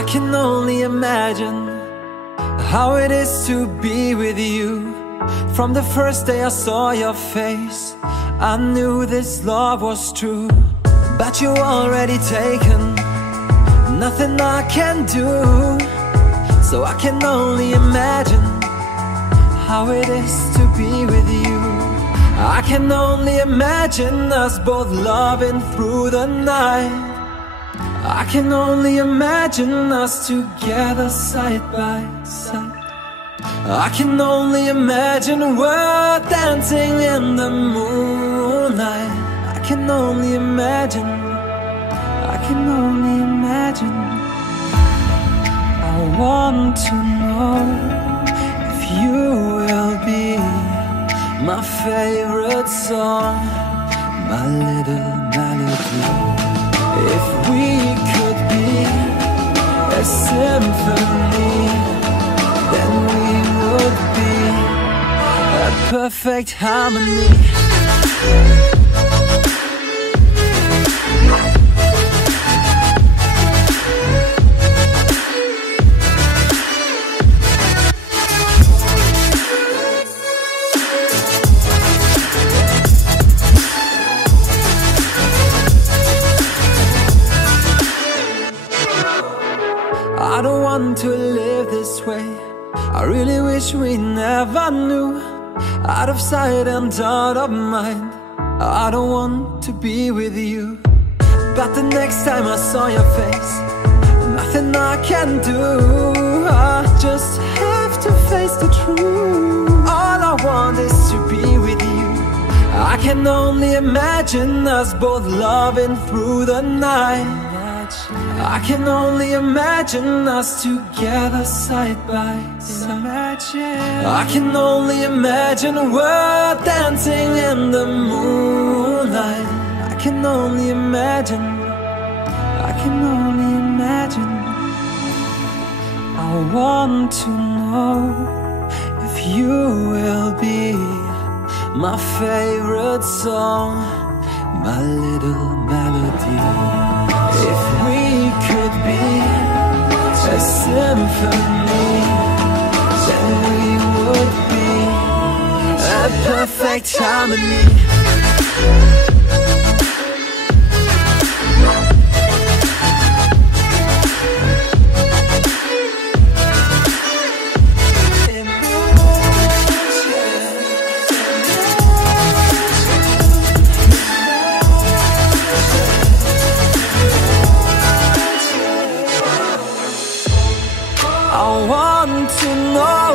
I can only imagine how it is to be with you. From the first day I saw your face, I knew this love was true. But you already taken, nothing I can do. So I can only imagine how it is to be with you. I can only imagine us both loving through the night. I can only imagine us together side by side. I can only imagine we're dancing in the moonlight. I can only imagine, I can only imagine. I want to know if you will be my favorite song, my little melody. If we could be a symphony, then we would be a perfect harmony. I don't want to live this way. I really wish we never knew. Out of sight and out of mind, I don't want to be with you. But the next time I saw your face, nothing I can do. I just have to face the truth. All I want is to be with you. I can only imagine us both loving through the night. I can only imagine us together side by side. I can only imagine we're dancing in the moonlight. I can only imagine, I can only imagine. I want to know if you will be my favorite song, my little melody. If we could be a symphony, then we would be a perfect harmony. I want to know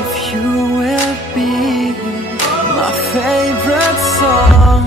if you will be my favorite song.